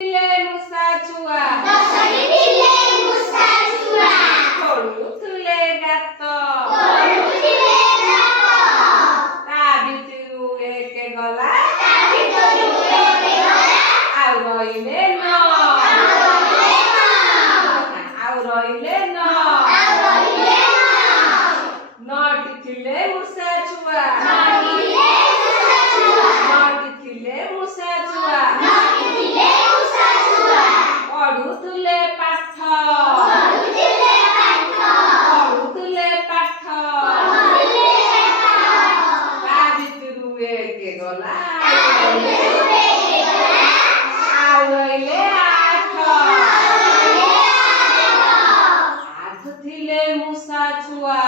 ଥିଲେ ମୂଷା ଛୁଆ ଖୋଳୁଥିଲେ ଗାତ ତା ଭିତରୁ ଏକ ଗଲା ଆଉ ରହିଲେ ନଅଟି ଥିଲେ ମୂଷା ଛୁଆ ପଢୁଥିଲେ ପାଠ ତା ଭିତରୁ ଏକ ଗଲା ଆଉ ରହିଲେ ଆଠ ଥିଲେ ମୂଷା ଛୁଆ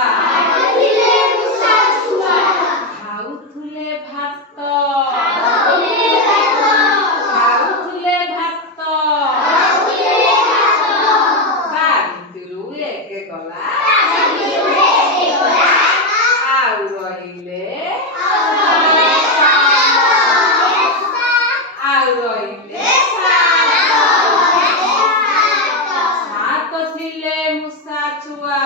ଖାଉଥିଲେ ଭାତ ତା ଭିତରୁ ଏକ ଗଲା ଆଉ ରହିଲେ ସାତ ଥିଲେ ମୂଷା ଛୁଆ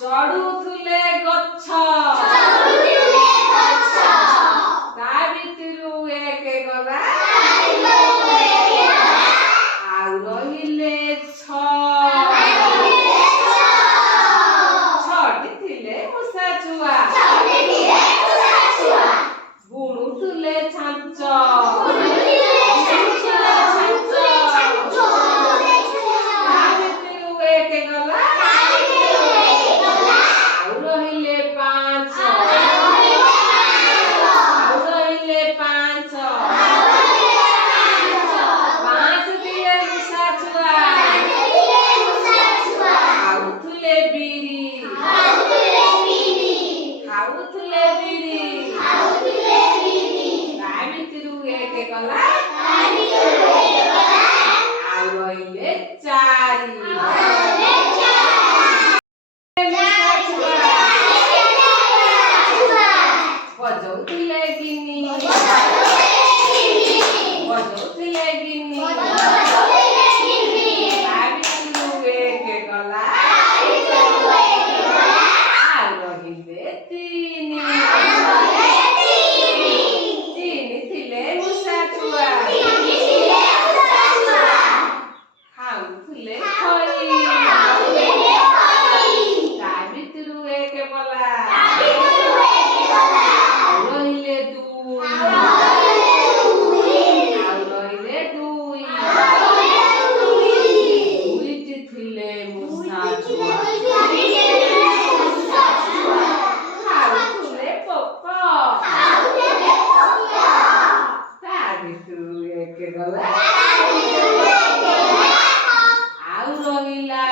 ଚଢୁଥିଲେ ଗଛ ତା ଭିତରୁ ଏକ ଗଲା ଆଉ ରହିଲେ ଛଅଟି ଥିଲେ ମୂଷା ଛୁଆ ବୁଣୁଥିଲେ ଛାଞ୍ଚ ତା ଭିତରୁ ଏକ ଗଲା ଆଉ ରହିଲେ ପାଞ୍ଚ ପାଞ୍ଚ ଥିଲେ ମୂଷା ଛୁଆ ଖାଉଥିଲେ ବିରି ତା ଭିତରୁ ଏକ ଗଲା ଆଉ ରହିଲେ ଚାରି ବଜଉଥିଲେ ଗିନି ତା ଭିତରୁ ଏକ ଗଲା ଆଉ ରହିଲେ ତିନି ଥିଲେ ମୂଷା ଛୁଆ ଖାଉଥିଲେ ଖଇ ତା ଭିତରୁ ଏକ ଗଲା ଆଉ ରହିଲେ ଦୁଇଟି ଥିଲେ ମୂଷା ଛୁଆ ଖାଉଥିଲେ ପୋକ ତା ଭିତରୁ ଏକ ଗଲା ଆଉ ରହିଲା